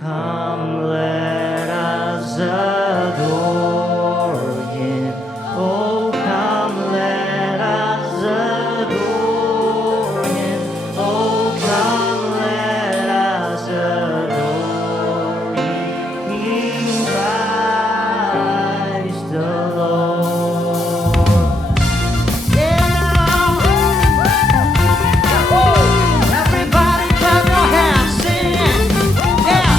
come, let us adore Him. Oh, come, let us adore Him. Oh, come, let us adore Him, Christ the Lord. Everybody clap your hands, sing it. Yeah.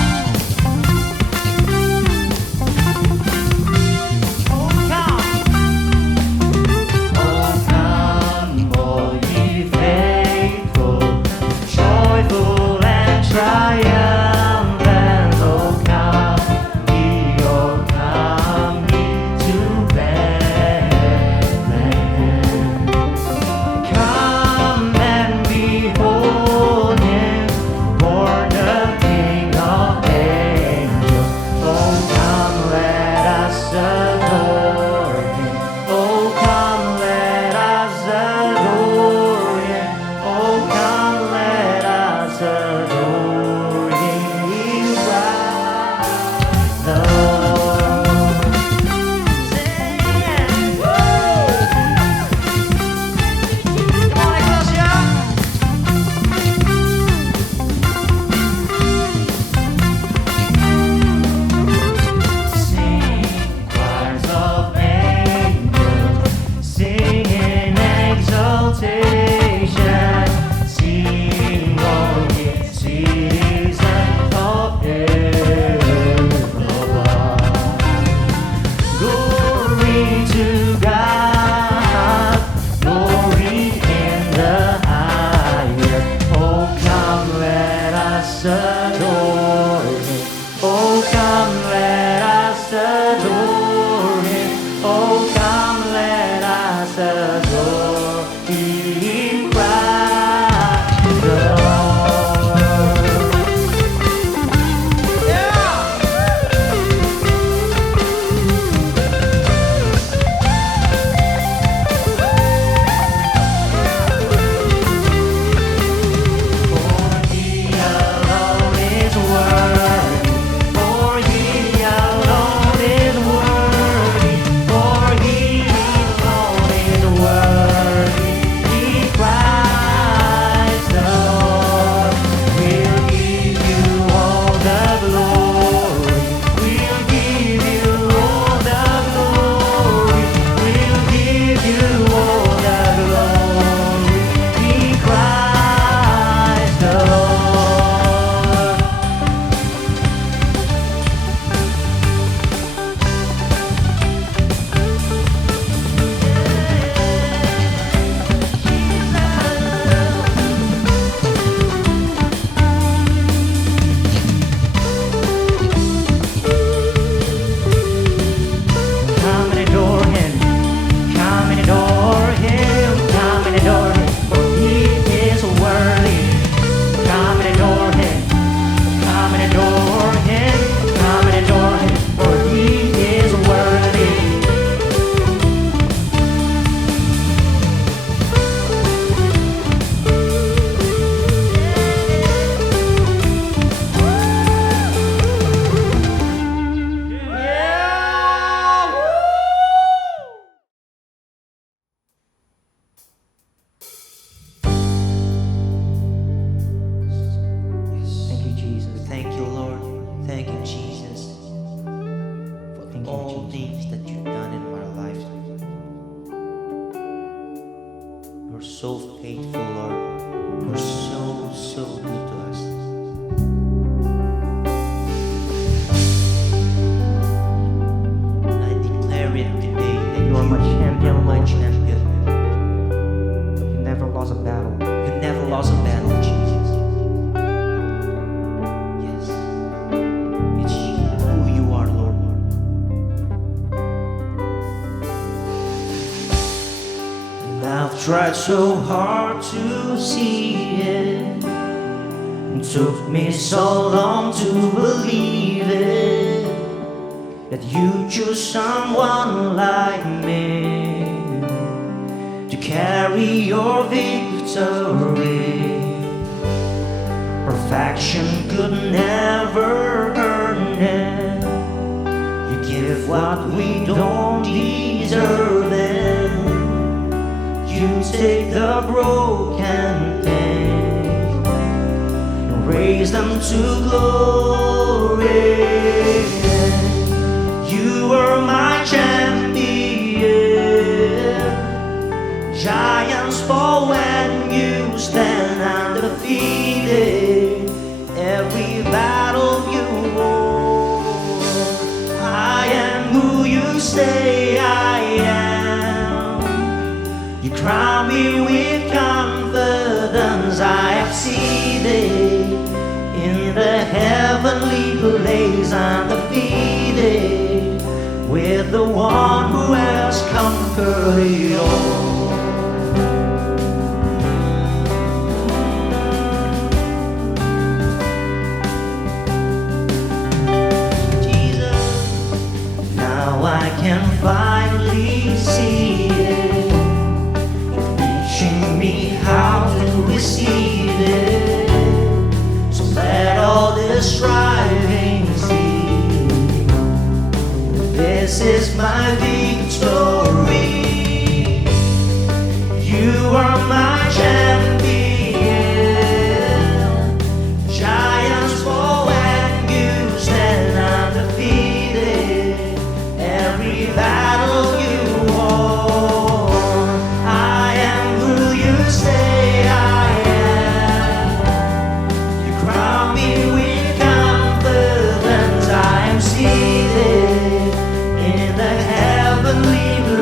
Oh come, all ye faithful, joyful and triumphant. Oh come ye to Bethlehem. Come and behold Him, born the King of angels. Oh, come, let us adore Him. Oh, come, let us adore Him. Oh, come, let us adore Him, Christ the Lord. Sing it. Woo! Come on, Ecclesia. Sing, choirs of angels, sing in exaltation. Sing, all ye citizens of heaven above. Glory to God, glory in the highest. Oh, come, let us adore Him. Oh, come, let us adore Him. Oh, come, let us adore Him, Christ the Lord. Yeah! For He alone is worthy. For He alone is worthy. For He alone is worthy. He Christ the Lord will give you all the glory. We'll give you all the glory. We'll give you all the glory. He Christ the Lord. Come and adore Him, come and adore Him, come and adore Him, for He is worthy. Come and adore Him, come and adore Him, come and adore Him, for He is worthy. Yeah! Thank you, Jesus. Thank you, Lord. Thank you, Jesus, for Thank you, all Jesus. things that you've done in my life. You're so faithful, Lord. You're so good to us. And I declare it today that You are my champion, are my Lord. champion. You never lost a battle. You never lost a battle, Jesus. Yes, it's who you are, Lord. And I've tried so hard to see it. It took me so long to believe it, that you choose someone like me to carry your victory. Perfection could never take the broken things and raise them to glory. You are my champion. Giants fall when you stand undefeated. Every battle you won. I am who you say I am. You crown me with confidence. I am seated in the heavenly place, undefeated, with the one who has conquered it all. I can finally see it, teaching me how to receive it. So let all this striving see, this is my victory. You are my champion. Giants fall when you stand undefeated. Every battle you won. I am who you say I am. You crown me with confidence. I am seated in the heavenly place.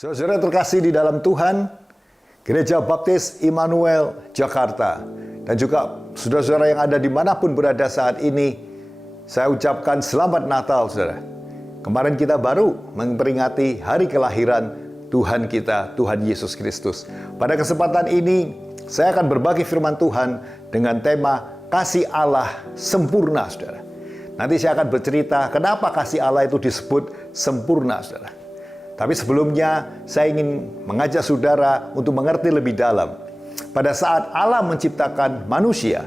Saudara terkasih di dalam Tuhan, Gereja Baptis Immanuel Jakarta, dan juga saudara-saudara yang ada dimanapun berada saat ini, saya ucapkan selamat Natal, saudara. Kemarin kita baru memperingati hari kelahiran Tuhan kita, Tuhan Yesus Kristus. Pada kesempatan ini, saya akan berbagi firman Tuhan dengan tema kasih Allah sempurna, saudara. Nanti saya akan bercerita kenapa kasih Allah itu disebut sempurna, saudara. Tapi sebelumnya, saya ingin mengajak saudara untuk mengerti lebih dalam. Pada saat Allah menciptakan manusia,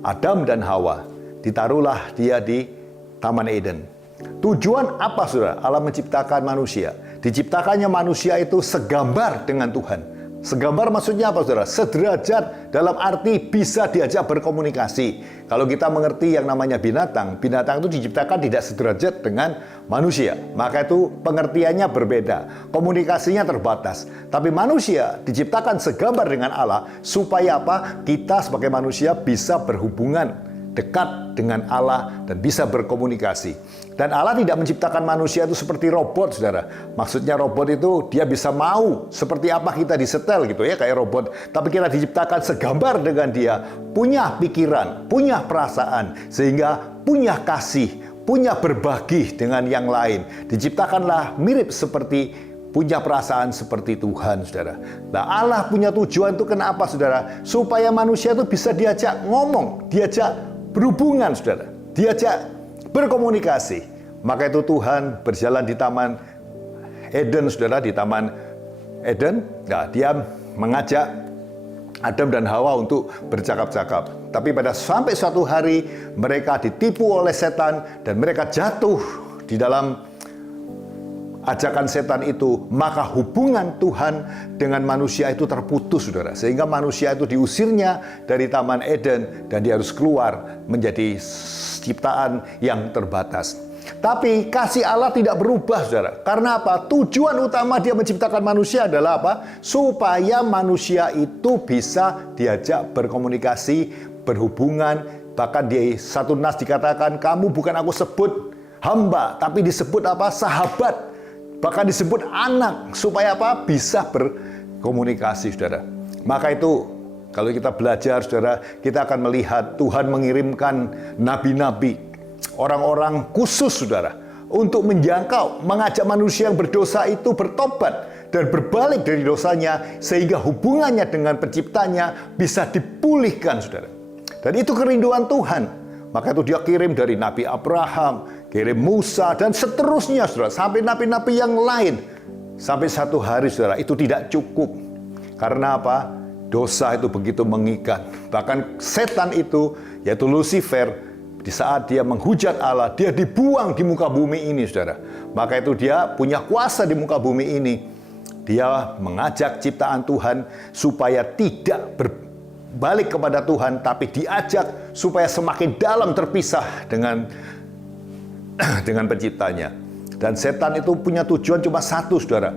Adam dan Hawa, ditaruhlah dia di Taman Eden. Tujuan apa, saudara? Allah menciptakan manusia. Diciptakannya manusia itu segambar dengan Tuhan. Segambar maksudnya apa, saudara? Sederajat dalam arti bisa diajak berkomunikasi. Kalau kita mengerti yang namanya binatang, binatang itu diciptakan tidak sederajat dengan manusia. Maka itu pengertiannya berbeda, komunikasinya terbatas. Tapi manusia diciptakan segambar dengan Allah supaya apa? Kita sebagai manusia bisa berhubungan dekat dengan Allah dan bisa berkomunikasi. Dan Allah tidak menciptakan manusia itu seperti robot, saudara. Maksudnya robot itu dia bisa mau seperti apa kita disetel gitu ya, kayak robot. Tapi kita diciptakan segambar dengan dia, punya pikiran, punya perasaan, sehingga punya kasih, punya berbagi dengan yang lain. Diciptakanlah mirip seperti punya perasaan seperti Tuhan, saudara. Nah, Allah punya tujuan itu kenapa, saudara? Supaya manusia itu bisa diajak ngomong, diajak berhubungan, saudara. Diajak berkomunikasi. Maka itu Tuhan berjalan di Taman Eden, saudara, di Taman Eden. Nah, dia mengajak Adam dan Hawa untuk bercakap-cakap. Tapi sampai suatu hari mereka ditipu oleh setan dan mereka jatuh di dalam ajakan setan itu, maka hubungan Tuhan dengan manusia itu terputus, saudara. Sehingga manusia itu diusirnya dari Taman Eden dan dia harus keluar menjadi ciptaan yang terbatas. Tapi kasih Allah tidak berubah, saudara. Karena apa? Tujuan utama dia menciptakan manusia adalah apa? Supaya manusia itu bisa diajak berkomunikasi, berhubungan. Bahkan di satu nas dikatakan, kamu bukan aku sebut hamba, tapi disebut apa? Sahabat. Bahkan disebut anak, supaya apa? Bisa berkomunikasi, saudara. Maka itu, kalau kita belajar, saudara, kita akan melihat Tuhan mengirimkan nabi-nabi, orang-orang khusus, saudara, untuk menjangkau, mengajak manusia yang berdosa itu bertobat dan berbalik dari dosanya, sehingga hubungannya dengan penciptanya bisa dipulihkan, saudara. Dan itu kerinduan Tuhan. Maka itu dia kirim dari Nabi Abraham, kirim Musa, dan seterusnya, saudara, sampai nabi-nabi yang lain. Sampai satu hari, saudara, itu tidak cukup. Karena apa? Dosa itu begitu mengikat. Bahkan setan itu, yaitu Lucifer, di saat dia menghujat Allah, dia dibuang di muka bumi ini, saudara. Maka itu dia punya kuasa di muka bumi ini. Dia mengajak ciptaan Tuhan supaya tidak balik kepada Tuhan, tapi diajak supaya semakin dalam terpisah dengan penciptanya. Dan setan itu punya tujuan cuma satu, saudara,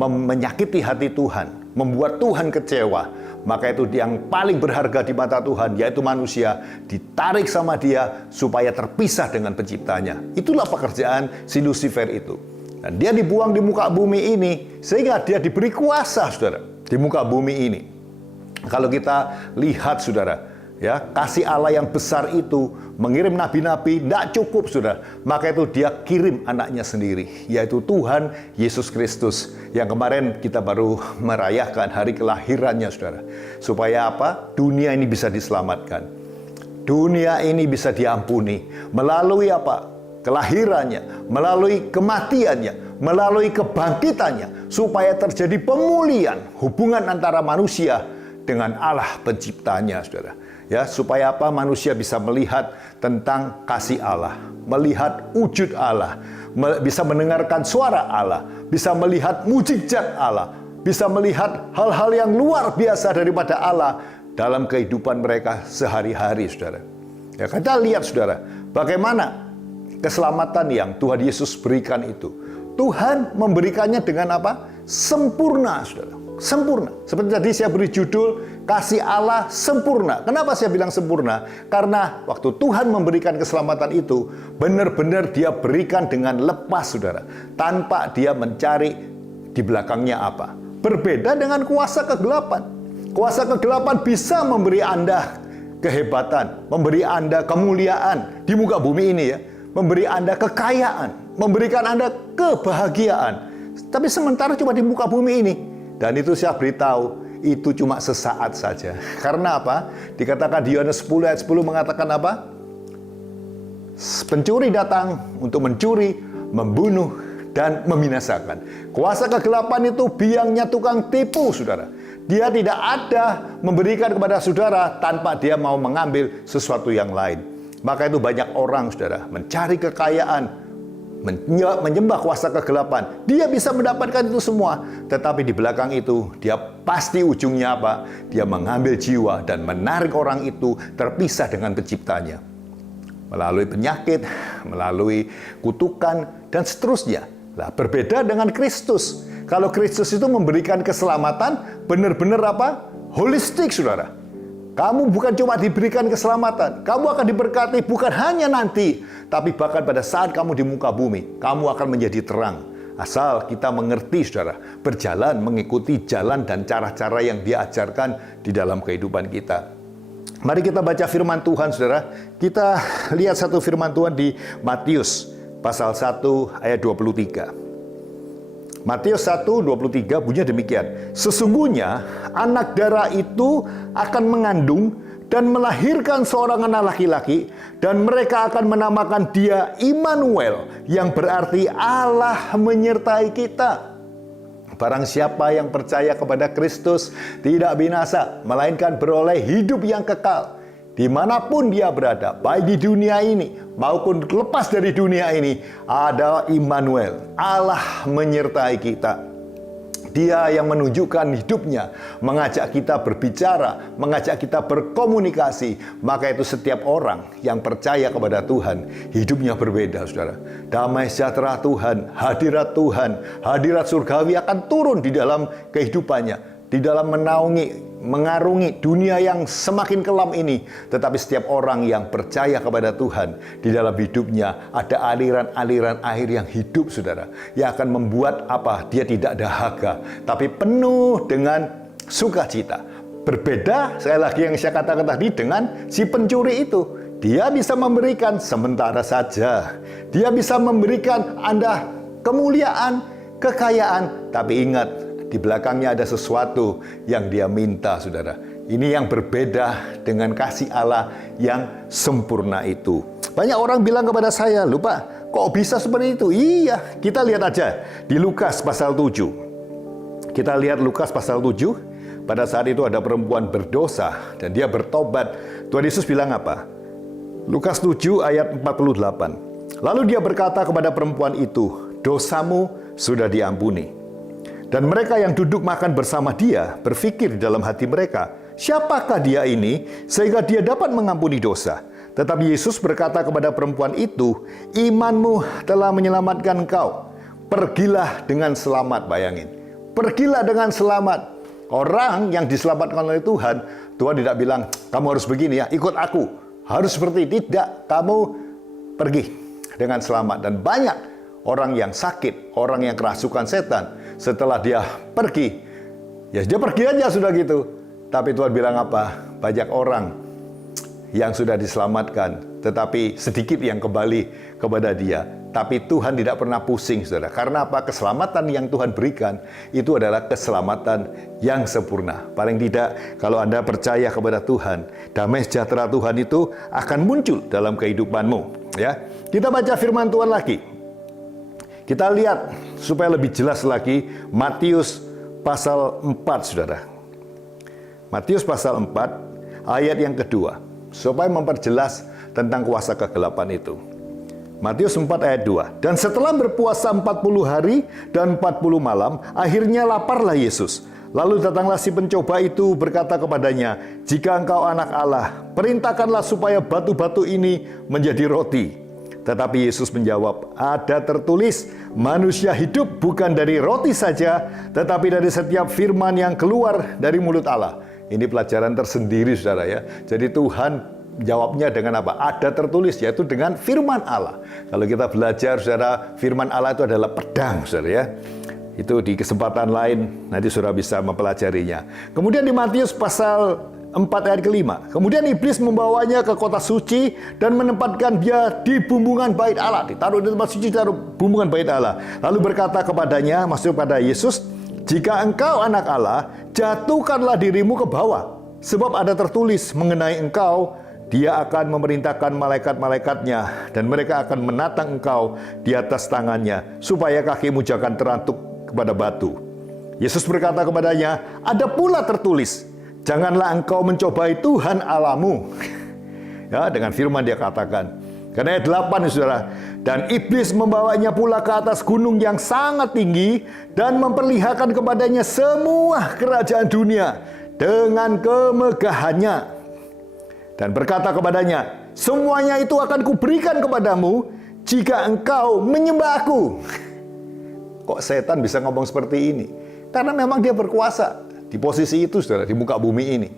menyakiti hati Tuhan, membuat Tuhan kecewa. Maka itu yang paling berharga di mata Tuhan, yaitu manusia, ditarik sama dia supaya terpisah dengan penciptanya. Itulah pekerjaan si Lucifer itu. Dan dia dibuang di muka bumi ini, sehingga dia diberi kuasa, saudara, di muka bumi ini. Kalau kita lihat, saudara, ya, kasih Allah yang besar itu mengirim nabi-nabi tidak cukup, saudara. Maka itu dia kirim anaknya sendiri, yaitu Tuhan Yesus Kristus, yang kemarin kita baru merayakan hari kelahirannya, saudara. Supaya apa? Dunia ini bisa diselamatkan. Dunia ini bisa diampuni melalui apa? Kelahirannya, melalui kematiannya, melalui kebangkitannya, supaya terjadi pemulihan hubungan antara manusia dengan Allah penciptanya, saudara. Ya, supaya apa? Manusia bisa melihat tentang kasih Allah, melihat wujud Allah, bisa mendengarkan suara Allah, bisa melihat mujizat Allah, bisa melihat hal-hal yang luar biasa daripada Allah dalam kehidupan mereka sehari-hari, saudara. Ya, kita lihat, saudara, bagaimana keselamatan yang Tuhan Yesus berikan itu. Tuhan memberikannya dengan apa? Sempurna, saudara. Sempurna. Seperti tadi saya beri judul, kasih Allah sempurna. Kenapa saya bilang sempurna? Karena waktu Tuhan memberikan keselamatan itu, benar-benar dia berikan dengan lepas, saudara. Tanpa dia mencari, di belakangnya apa? Berbeda dengan kuasa kegelapan. Kuasa kegelapan bisa memberi Anda kehebatan, memberi Anda kemuliaan di muka bumi ini ya, memberi Anda kekayaan, memberikan Anda kebahagiaan. Tapi sementara cuma di muka bumi ini. Dan itu saya beritahu, itu cuma sesaat saja. Karena apa? Dikatakan di Yohanes 10 ayat 10 mengatakan apa? Pencuri datang untuk mencuri, membunuh, dan membinasakan. Kuasa kegelapan itu biangnya tukang tipu, saudara. Dia tidak ada memberikan kepada saudara tanpa dia mau mengambil sesuatu yang lain. Maka itu banyak orang, saudara, mencari kekayaan, menyembah kuasa kegelapan. Dia bisa mendapatkan itu semua. Tetapi di belakang itu, dia pasti ujungnya apa? Dia mengambil jiwa dan menarik orang itu terpisah dengan penciptanya. Melalui penyakit, melalui kutukan, dan seterusnya. Nah, berbeda dengan Kristus. Kalau Kristus itu memberikan keselamatan, benar-benar apa? Holistik, saudara. Kamu bukan cuma diberikan keselamatan, kamu akan diberkati bukan hanya nanti, tapi bahkan pada saat kamu di muka bumi, kamu akan menjadi terang. Asal kita mengerti, saudara, berjalan, mengikuti jalan dan cara-cara yang diajarkan di dalam kehidupan kita. Mari kita baca firman Tuhan, saudara. Kita lihat satu firman Tuhan di Matius pasal 1 ayat 23. Matius 1:23 bunyinya demikian. Sesungguhnya anak darah itu akan mengandung dan melahirkan seorang anak laki-laki, dan mereka akan menamakan dia Immanuel, yang berarti Allah menyertai kita. Barang siapa yang percaya kepada Kristus tidak binasa, melainkan beroleh hidup yang kekal. Dimanapun dia berada, baik di dunia ini maupun lepas dari dunia ini, ada Immanuel, Allah menyertai kita. Dia yang menunjukkan hidupnya, mengajak kita berbicara, mengajak kita berkomunikasi. Maka itu setiap orang yang percaya kepada Tuhan, hidupnya berbeda, saudara. Damai sejahtera Tuhan, hadirat surgawi akan turun di dalam kehidupannya, di dalam mengarungi dunia yang semakin kelam ini. Tetapi setiap orang yang percaya kepada Tuhan, di dalam hidupnya ada aliran-aliran air yang hidup, saudara, yang akan membuat apa? Dia tidak dahaga, tapi penuh dengan sukacita. Berbeda, sekali lagi yang saya katakan tadi, dengan si pencuri itu. Dia bisa memberikan sementara saja. Dia bisa memberikan Anda kemuliaan, kekayaan, tapi ingat, di belakangnya ada sesuatu yang dia minta, saudara. Ini yang berbeda dengan kasih Allah yang sempurna itu. Banyak orang bilang kepada saya, lupa, kok bisa seperti itu? Iya, kita lihat aja di Lukas pasal 7. Kita lihat Lukas pasal 7. Pada saat itu ada perempuan berdosa dan dia bertobat. Tuhan Yesus bilang apa? Lukas 7 ayat 48. Lalu dia berkata kepada perempuan itu, dosamu sudah diampuni. Dan mereka yang duduk makan bersama dia berpikir di dalam hati mereka, siapakah dia ini sehingga dia dapat mengampuni dosa? Tetapi Yesus berkata kepada perempuan itu, imanmu telah menyelamatkan engkau. Pergilah dengan selamat, bayangin. Pergilah dengan selamat. Orang yang diselamatkan oleh Tuhan, Tuhan tidak bilang, kamu harus begini ya, ikut aku. Harus seperti tidak, kamu pergi dengan selamat. Dan banyak orang yang sakit, orang yang kerasukan setan, setelah dia pergi, ya dia pergi aja sudah gitu. Tapi Tuhan bilang apa? Banyak orang yang sudah diselamatkan, tetapi sedikit yang kembali kepada dia. Tapi Tuhan tidak pernah pusing, saudara. Karena apa? Keselamatan yang Tuhan berikan itu adalah keselamatan yang sempurna. Paling tidak, kalau Anda percaya kepada Tuhan, damai sejahtera Tuhan itu akan muncul dalam kehidupanmu. Ya, kita baca firman Tuhan lagi. Kita lihat supaya lebih jelas lagi Matius pasal 4, saudara. Matius pasal 4 ayat yang kedua, supaya memperjelas tentang kuasa kegelapan itu. Matius 4 ayat 2. Dan setelah berpuasa 40 hari dan 40 malam, akhirnya laparlah Yesus. Lalu datanglah si pencoba itu berkata kepadanya, jika engkau anak Allah, perintahkanlah supaya batu-batu ini menjadi roti. Tetapi Yesus menjawab, ada tertulis, manusia hidup bukan dari roti saja, tetapi dari setiap firman yang keluar dari mulut Allah. Ini pelajaran tersendiri, saudara ya. Jadi Tuhan jawabnya dengan apa? Ada tertulis, yaitu dengan firman Allah. Kalau kita belajar, saudara, firman Allah itu adalah pedang, saudara ya. Itu di kesempatan lain nanti saudara bisa mempelajarinya. Kemudian di Matius pasal 4 ayat ke-5. Kemudian iblis membawanya ke kota suci dan menempatkan dia di bumbungan bait Allah. Ditaruh di tempat suci, ditaruh bumbungan bait Allah. Lalu berkata kepadanya, maksud pada Yesus, "Jika engkau anak Allah, jatuhkanlah dirimu ke bawah. Sebab ada tertulis mengenai engkau, Dia akan memerintahkan malaikat-malaikatnya dan mereka akan menatang engkau di atas tangannya, supaya kakimu jangan terantuk kepada batu." Yesus berkata kepadanya, "Ada pula tertulis, janganlah engkau mencobai Tuhan Allahmu." Ya, dengan firman dia katakan. Karena ayat 8, saudara. Dan iblis membawanya pula ke atas gunung yang sangat tinggi dan memperlihatkan kepadanya semua kerajaan dunia dengan kemegahannya. Dan berkata kepadanya, "Semuanya itu akan kuberikan kepadamu jika engkau menyembah aku." Kok setan bisa ngomong seperti ini? Karena memang dia berkuasa di posisi itu, saudara, di muka bumi ini.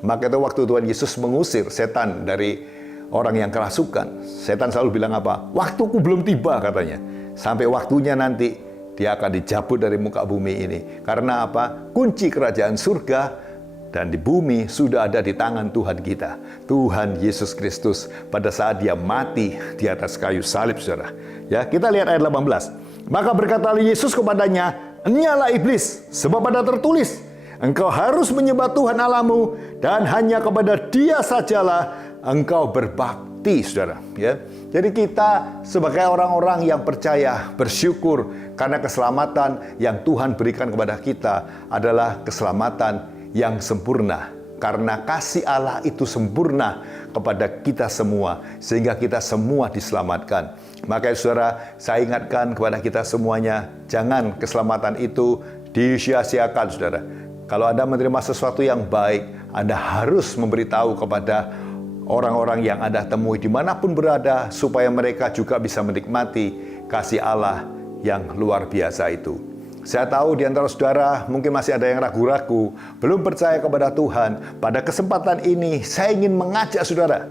Maka itu waktu Tuhan Yesus mengusir setan dari orang yang kerasukan, setan selalu bilang apa? "Waktuku belum tiba," katanya. Sampai waktunya nanti dia akan dicabut dari muka bumi ini. Karena apa? Kunci kerajaan surga dan di bumi sudah ada di tangan Tuhan kita, Tuhan Yesus Kristus, pada saat dia mati di atas kayu salib, saudara. Ya, kita lihat ayat 18. Maka berkata Yesus kepadanya, "Enyalah iblis, sebab ada tertulis, engkau harus menyembah Tuhan Allahmu dan hanya kepada Dia sajalah engkau berbakti," saudara. Ya, jadi kita sebagai orang-orang yang percaya bersyukur karena keselamatan yang Tuhan berikan kepada kita adalah keselamatan yang sempurna, karena kasih Allah itu sempurna kepada kita semua, sehingga kita semua diselamatkan. Maka saudara, saya ingatkan kepada kita semuanya, jangan keselamatan itu disia-siakan, saudara. Kalau Anda menerima sesuatu yang baik, Anda harus memberitahu kepada orang-orang yang Anda temui dimanapun berada, supaya mereka juga bisa menikmati kasih Allah yang luar biasa itu. Saya tahu di antara saudara mungkin masih ada yang ragu-ragu, belum percaya kepada Tuhan. Pada kesempatan ini saya ingin mengajak saudara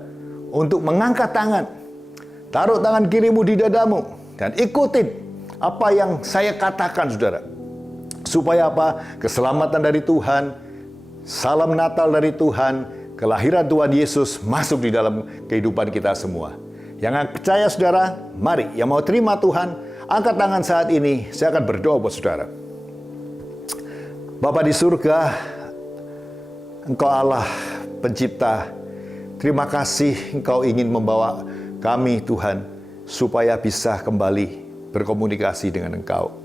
untuk mengangkat tangan. Taruh tangan kirimu di dadamu dan ikutin apa yang saya katakan, saudara. Supaya apa? Keselamatan dari Tuhan, salam Natal dari Tuhan, kelahiran Tuhan Yesus masuk di dalam kehidupan kita semua. Yang percaya saudara, mari yang mau terima Tuhan, angkat tangan saat ini, saya akan berdoa buat saudara. Bapa di surga, Engkau Allah pencipta, terima kasih Engkau ingin membawa kami Tuhan, supaya bisa kembali berkomunikasi dengan Engkau.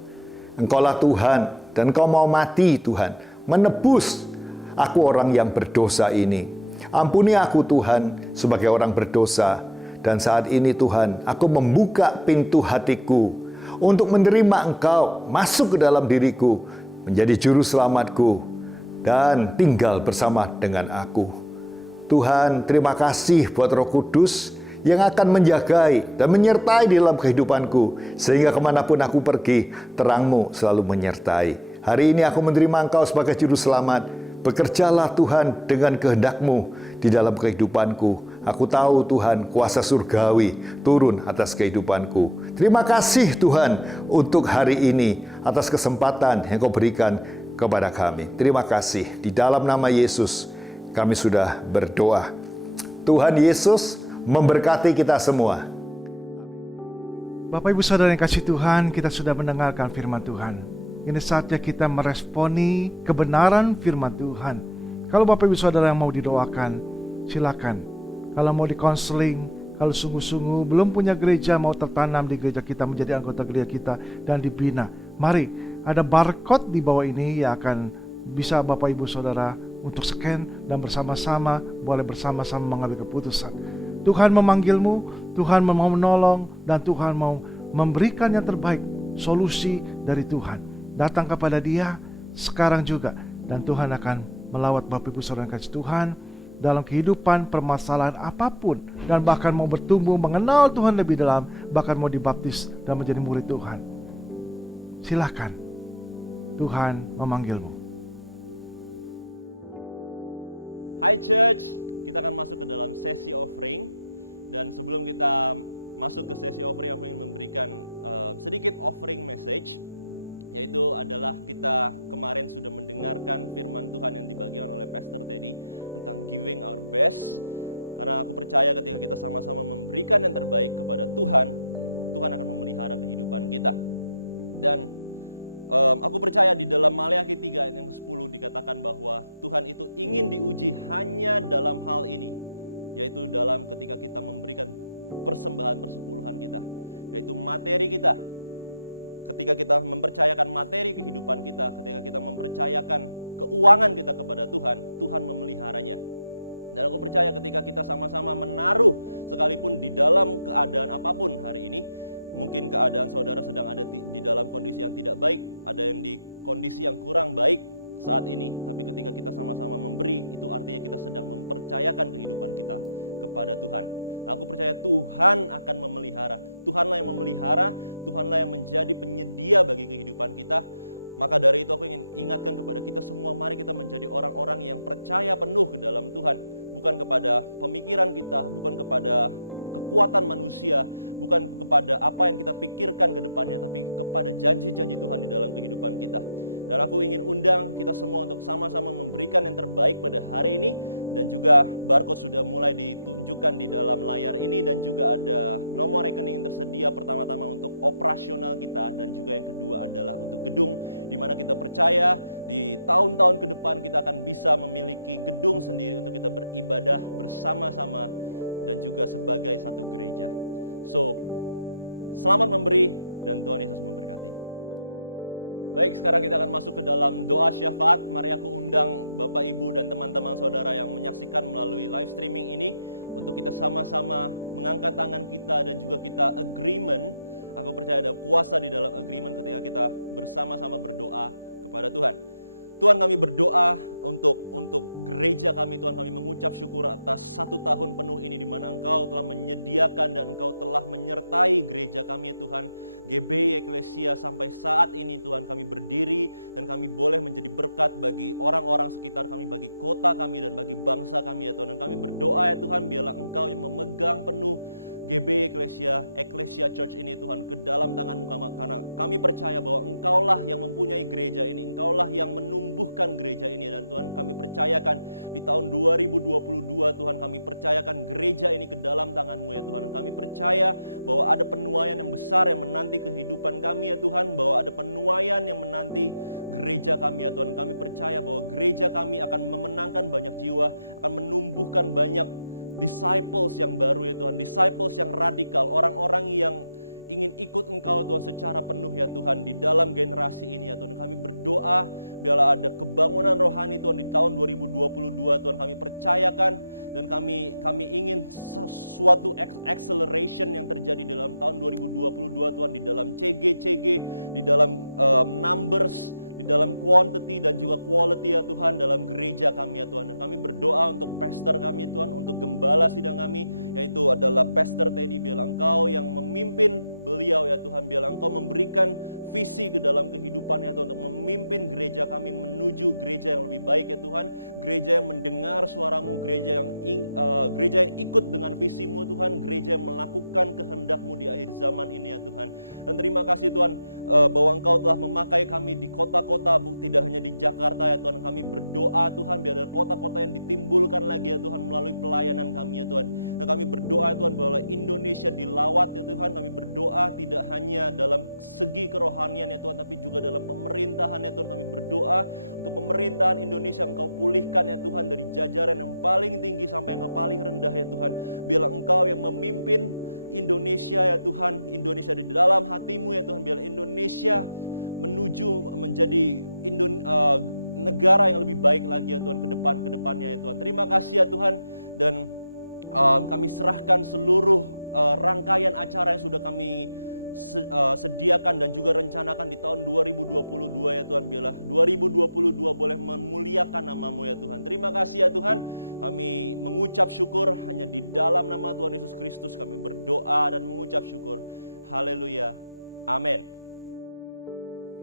Engkaulah Tuhan, dan Engkau mau mati Tuhan, menebus aku orang yang berdosa ini. Ampuni aku Tuhan sebagai orang berdosa, dan saat ini Tuhan, aku membuka pintu hatiku untuk menerima Engkau masuk ke dalam diriku, menjadi juru selamatku, dan tinggal bersama dengan aku. Tuhan, terima kasih buat Roh Kudus yang akan menjagai dan menyertai di dalam kehidupanku, sehingga kemanapun aku pergi, terang-Mu selalu menyertai. Hari ini aku menerima Engkau sebagai juru selamat. Bekerjalah Tuhan dengan kehendak-Mu di dalam kehidupanku. Aku tahu Tuhan, kuasa surgawi turun atas kehidupanku. Terima kasih Tuhan untuk hari ini, atas kesempatan yang Kau berikan kepada kami. Terima kasih. Di dalam nama Yesus kami sudah berdoa. Tuhan Yesus memberkati kita semua. Bapak Ibu Saudara yang kasih Tuhan, kita sudah mendengarkan firman Tuhan. Ini saatnya kita meresponi kebenaran firman Tuhan. Kalau Bapak Ibu Saudara yang mau didoakan, silakan. Kalau mau dikonseling, kalau sungguh-sungguh belum punya gereja, mau tertanam di gereja kita, menjadi anggota gereja kita dan dibina, mari, ada barcode di bawah ini yang akan bisa Bapak Ibu Saudara untuk scan dan bersama-sama, boleh bersama-sama mengambil keputusan. Tuhan memanggilmu, Tuhan mau menolong, dan Tuhan mau memberikan yang terbaik, solusi dari Tuhan. Datang kepada Dia sekarang juga, dan Tuhan akan melawat Bapak Ibu Saudara yang kasih Tuhan dalam kehidupan, permasalahan apapun, dan bahkan mau bertumbuh mengenal Tuhan lebih dalam, bahkan mau dibaptis dan menjadi murid Tuhan. Silakan, Tuhan memanggilmu.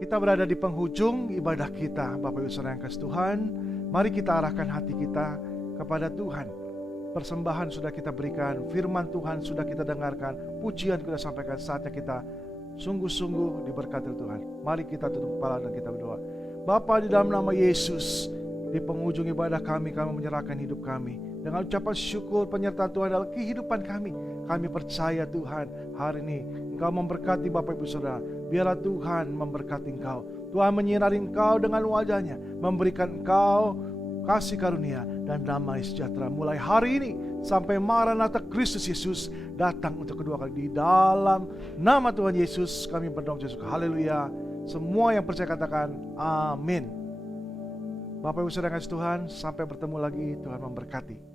Kita berada di penghujung ibadah kita, Bapak Ibu Saudara yang kasih Tuhan. Mari kita arahkan hati kita kepada Tuhan. Persembahan sudah kita berikan, firman Tuhan sudah kita dengarkan, pujian kita sampaikan. Saatnya kita sungguh-sungguh diberkati Tuhan. Mari kita tutup kepala dan kita berdoa. Bapa, di dalam nama Yesus, di penghujung ibadah kami menyerahkan hidup kami. Dengan ucapan syukur penyertaan Tuhan dalam kehidupan kami. Kami percaya Tuhan, hari ini Engkau memberkati Bapak Ibu Saudara. Biarlah Tuhan memberkati Engkau. Tuhan menyinari Engkau dengan wajahnya, memberikan Engkau kasih karunia dan damai sejahtera mulai hari ini sampai Maranatha Kristus Yesus datang untuk kedua kali. Di dalam nama Tuhan Yesus kami berdoa, Yesus. Haleluya. Semua yang percaya katakan amin. Bapak Ibu Saudara yang kasih Tuhan, sampai bertemu lagi. Tuhan memberkati.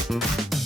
Thank you.